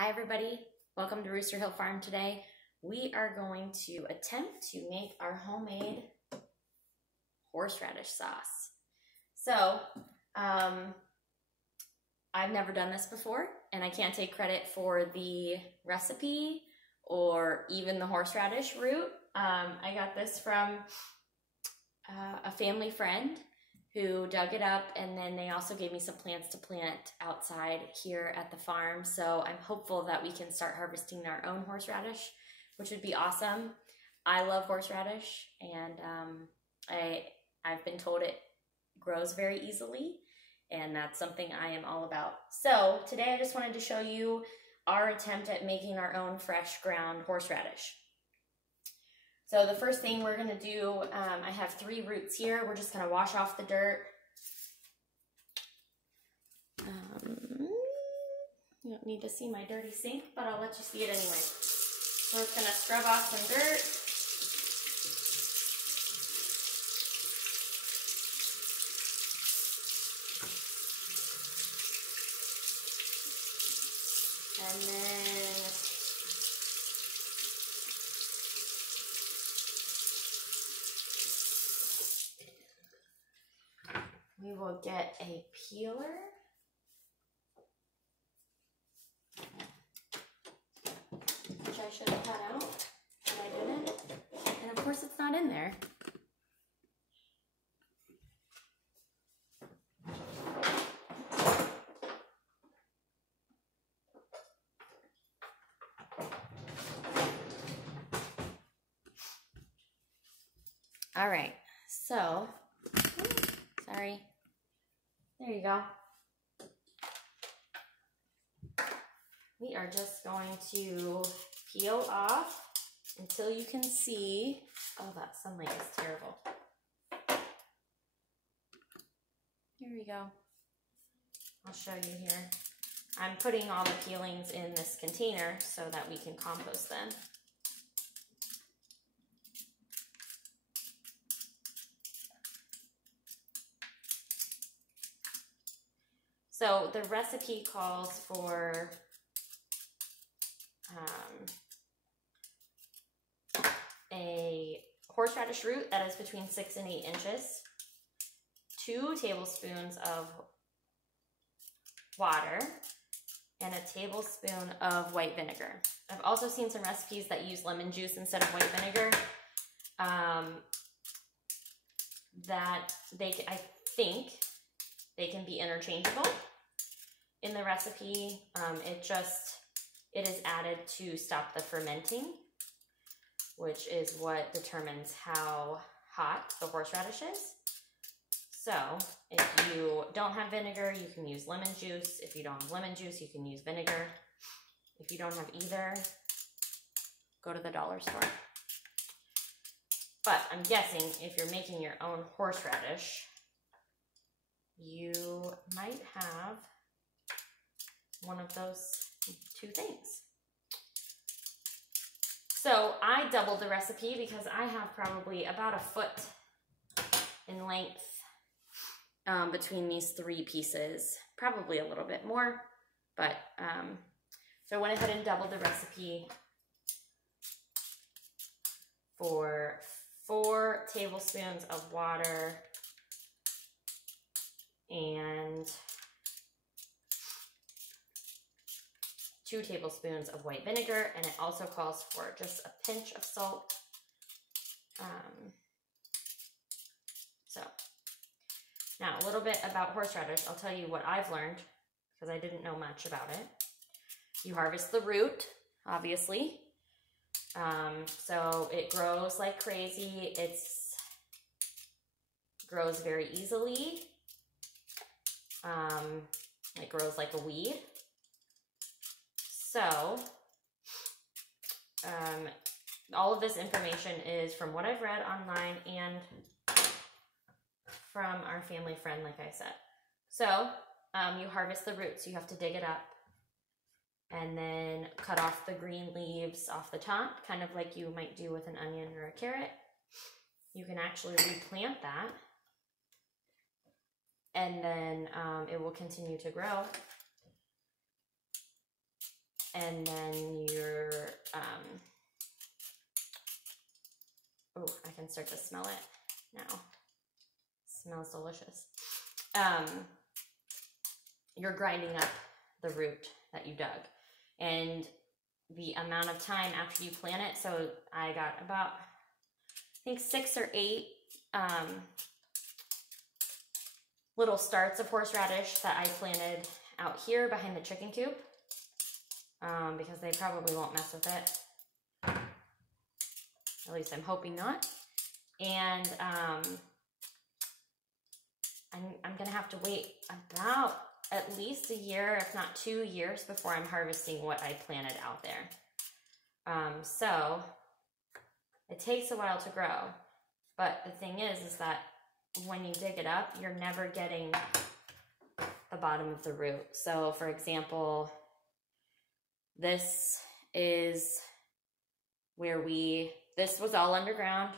Hi everybody, welcome to Rooster Hill Farm. Today we are going to attempt to make our homemade horseradish sauce. So I've never done this before and I can't take credit for the recipe or even the horseradish root. I got this from a family friend who dug it up, and then they also gave me some plants to plant outside here at the farm. So I'm hopeful that we can start harvesting our own horseradish, which would be awesome. I love horseradish, and I've been told it grows very easily, and that's something I am all about. So today I just wanted to show you our attempt at making our own fresh ground horseradish. So the first thing we're gonna do, I have 3 roots here. We're just gonna wash off the dirt. You don't need to see my dirty sink, but I'll let you see it anyway. We're just gonna scrub off some dirt. And then we will get a peeler. Which I should have cut out, but I didn't. And of course it's not in there. All right, so, sorry, there you go. We are just going to peel off until you can see. Oh, that sunlight is terrible. Here we go. I'll show you here. I'm putting all the peelings in this container so that we can compost them. So the recipe calls for a horseradish root that is between 6 and 8 inches, 2 tablespoons of water, and a tablespoon of white vinegar. I've also seen some recipes that use lemon juice instead of white vinegar. I think they can be interchangeable. In the recipe, it is added to stop the fermenting, which is what determines how hot the horseradish is. So if you don't have vinegar, you can use lemon juice. If you don't have lemon juice, you can use vinegar. If you don't have either, go to the dollar store. But I'm guessing if you're making your own horseradish, you might have one of those 2 things. So I doubled the recipe because I have probably about 1 foot in length between these 3 pieces, probably a little bit more, but so I went ahead and doubled the recipe for 4 tablespoons of water and 2 tablespoons of white vinegar, and it also calls for just a pinch of salt. So now a little bit about horseradish. I'll tell you what I've learned because I didn't know much about it. You harvest the root, obviously. So it grows like crazy. It grows very easily. It grows like a weed. So, all of this information is from what I've read online and from our family friend, like I said. So, you harvest the roots. You have to dig it up and then cut off the green leaves off the top, kind of like you might do with an onion or a carrot. You can actually replant that, and then it will continue to grow. And then your, oh, I can start to smell it now. Smells delicious. You're grinding up the root that you dug. And the amount of time after you plant it, so I got about, I think 6 or 8 little starts of horseradish that I planted out here behind the chicken coop, because they probably won't mess with it. At least I'm hoping not. And I'm gonna have to wait about at least a year, if not 2 years, before I'm harvesting what I planted out there. So it takes a while to grow. But the thing is that when you dig it up, you're never getting the bottom of the root. So for example, this is where this was all underground.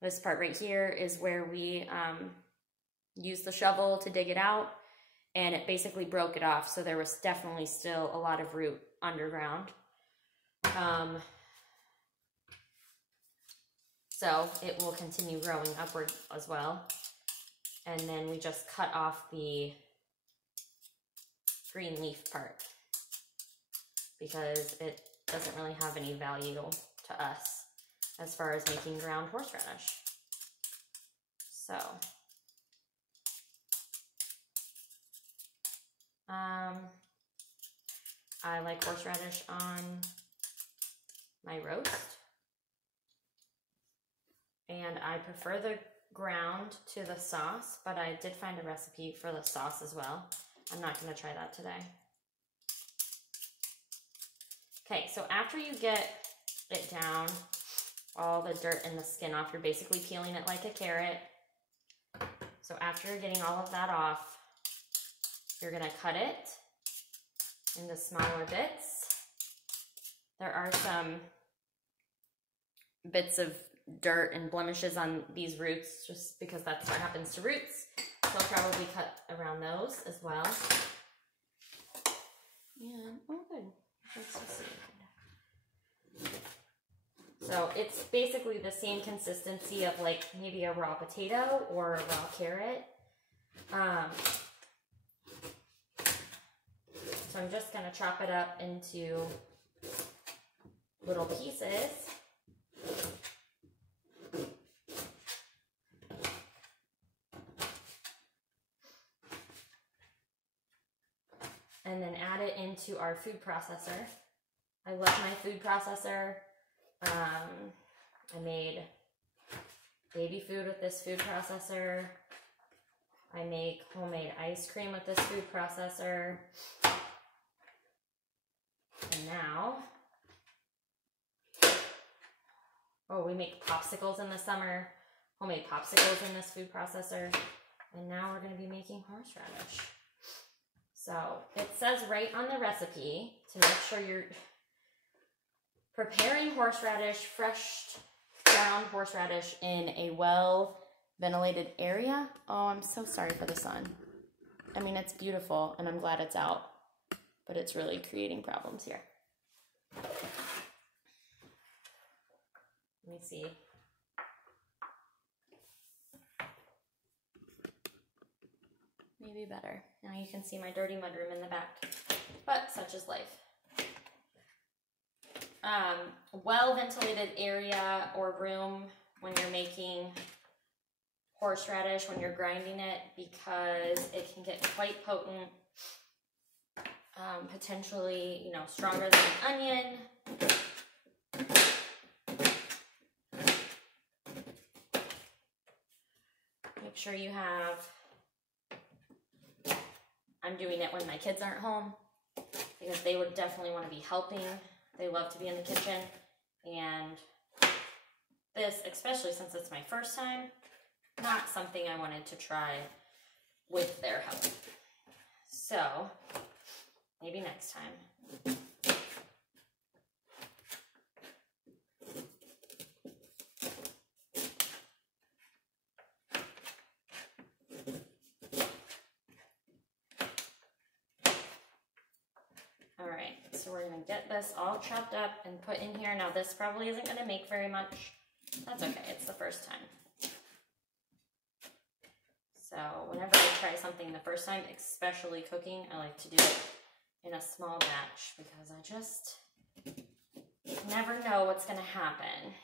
This part right here is where we used the shovel to dig it out, and it basically broke it off. So there was definitely still a lot of root underground. So it will continue growing upward as well. And then we just cut off the green leaf part because it doesn't really have any value to us as far as making ground horseradish. So, I like horseradish on my roast. And I prefer the ground to the sauce, but I did find a recipe for the sauce as well. I'm not going to try that today. Okay, so after you get it down, all the dirt and the skin off, you're basically peeling it like a carrot. So after you're getting all of that off, you're going to cut it into smaller bits. There are some bits of dirt and blemishes on these roots just because that's what happens to roots. So I'll probably cut around those as well. And, oh good, let's just see. So it's basically the same consistency of like maybe a raw potato or a raw carrot. So I'm just gonna chop it up into little pieces. And then add it into our food processor. I love my food processor. I made baby food with this food processor. I make homemade ice cream with this food processor. And now, oh, we make popsicles in the summer, homemade popsicles in this food processor. And now we're gonna be making horseradish. So it says right on the recipe to make sure you're preparing horseradish, fresh ground horseradish in a well-ventilated area. Oh, I'm so sorry for the sun. I mean, it's beautiful and I'm glad it's out, but it's really creating problems here. Let me see. Maybe better. Now you can see my dirty mudroom in the back, but such is life. Well-ventilated area or room when you're making horseradish, when you're grinding it, because it can get quite potent, potentially, you know, stronger than an onion. Make sure you have, I'm doing it when my kids aren't home because they would definitely want to be helping. They love to be in the kitchen, and this, especially since it's my first time, not something I wanted to try with their help. So, maybe next time. All right. so we're gonna get this all chopped up and put in here. Now this probably isn't gonna make very much. That's okay, it's the first time. So whenever I try something the first time, especially cooking, I like to do it in a small batch because I just never know what's gonna happen.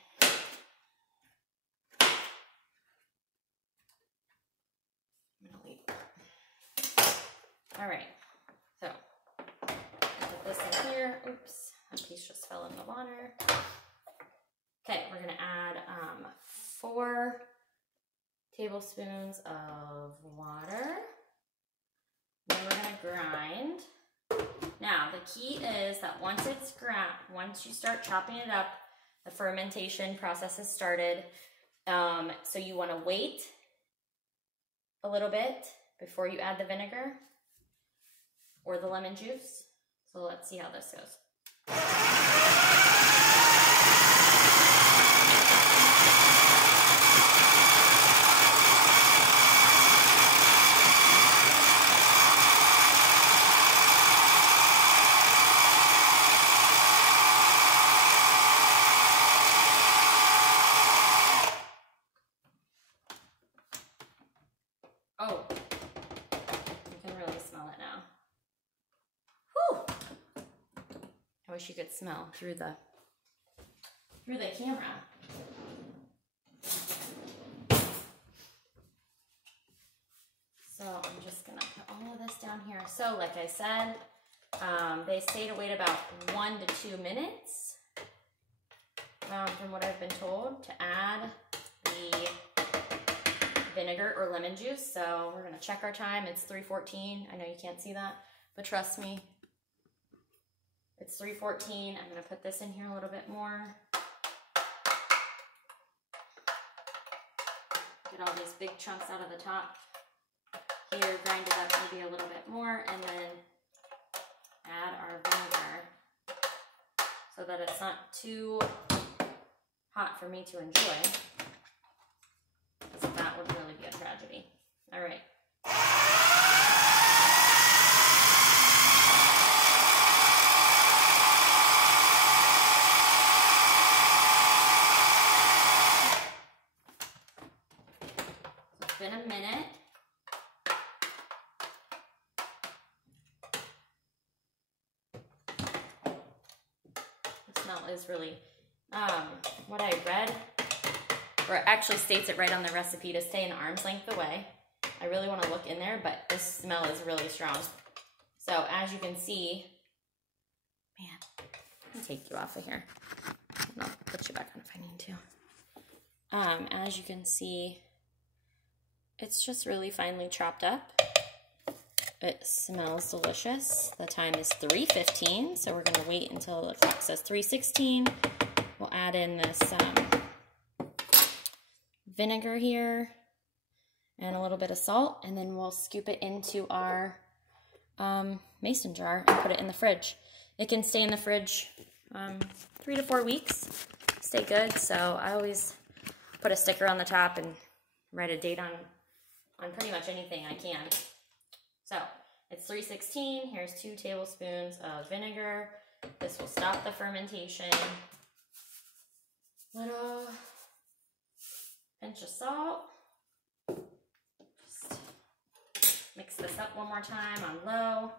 I'm gonna leave that. All right, so put this in here. Oops, that piece just fell in the water. Okay, we're gonna add 4 tablespoons of water. Then we're gonna grind. Now the key is that once you start chopping it up, the fermentation process has started. So you want to wait a little bit before you add the vinegar or the lemon juice. So let's see how this goes. Oh, you can really smell it now. Whew! I wish you could smell through the camera. So I'm just gonna put all of this down here. So like I said, they say to wait about 1 to 2 minutes, from what I've been told, to add the vinegar or lemon juice. So we're gonna check our time. It's 3:14. I know you can't see that, but trust me, it's 3:14. I'm gonna put this in here a little bit more. Get all these big chunks out of the top. Here, grind it up maybe a little bit more, and then add our vinegar so that it's not too hot for me to enjoy. So that would really be a tragedy. All right. So it's been a minute. The smell is really, what I read, or it actually states it right on the recipe to stay an arm's length away. I really want to look in there, but this smell is really strong. So as you can see, man, let me take you off of here. And I'll put you back on if I need to. As you can see, it's just really finely chopped up. It smells delicious. The time is 3:15, so we're gonna wait until the clock says 3:16. We'll add in this vinegar here and a little bit of salt, and then we'll scoop it into our mason jar and put it in the fridge. It can stay in the fridge 3 to 4 weeks, stay good. So I always put a sticker on the top and write a date on pretty much anything I can. So it's 3:16. Here's 2 tablespoons of vinegar. This will stop the fermentation. Little pinch of salt. Just mix this up one more time on low.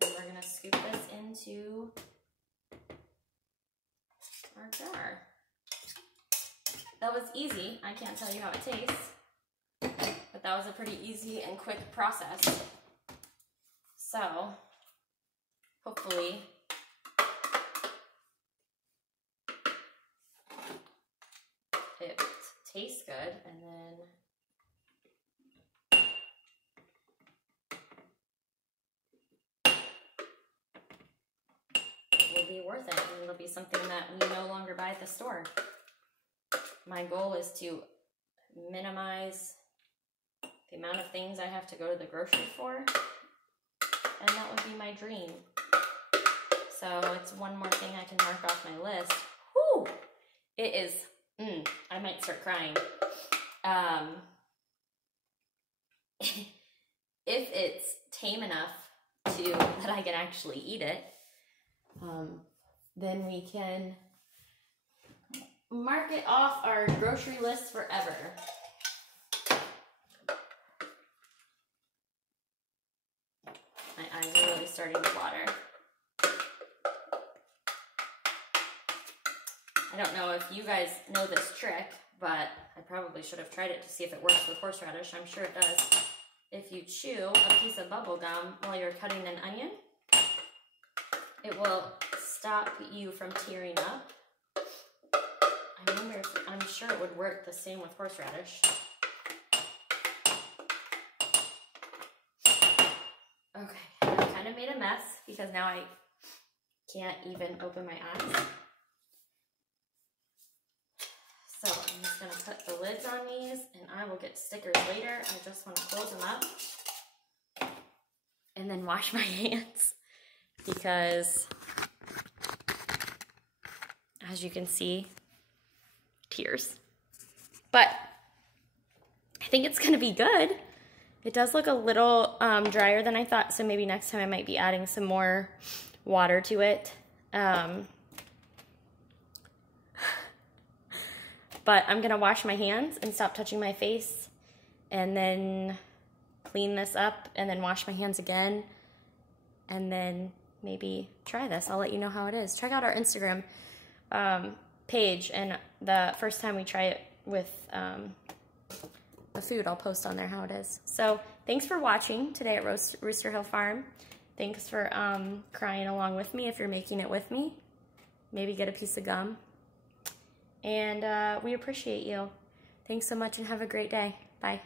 And we're gonna scoop this into our jar. That was easy. I can't tell you how it tastes, but that was a pretty easy and quick process. So hopefully it tastes good, and then it will be worth it, and it'll be something that we no longer buy at the store. My goal is to minimize the amount of things I have to go to the grocery for, and that would be my dream. So it's one more thing I can mark off my list. Whew! It is, I might start crying. If it's tame enough that I can actually eat it, then we can mark it off our grocery list forever. My eyes are really starting to water. I don't know if you guys know this trick, but I probably should have tried it to see if it works with horseradish. I'm sure it does. If you chew a piece of bubble gum while you're cutting an onion, it will stop you from tearing up. I wonder if, I'm sure it would work the same with horseradish. Okay, I kind of made a mess because now I can't even open my eyes. So I'm just gonna put the lids on these and I will get stickers later. I just wanna close them up and then wash my hands because as you can see, tears. But I think it's gonna be good. It does look a little drier than I thought, so maybe next time I might be adding some more water to it. But I'm gonna wash my hands and stop touching my face and then clean this up and then wash my hands again and then maybe try this. I'll let you know how it is. Check out our Instagram page, and the first time we try it with the food, I'll post on there how it is. So thanks for watching today at Rooster Hill Farm. Thanks for crying along with me if you're making it with me. Maybe get a piece of gum. And we appreciate you. Thanks so much and have a great day. Bye.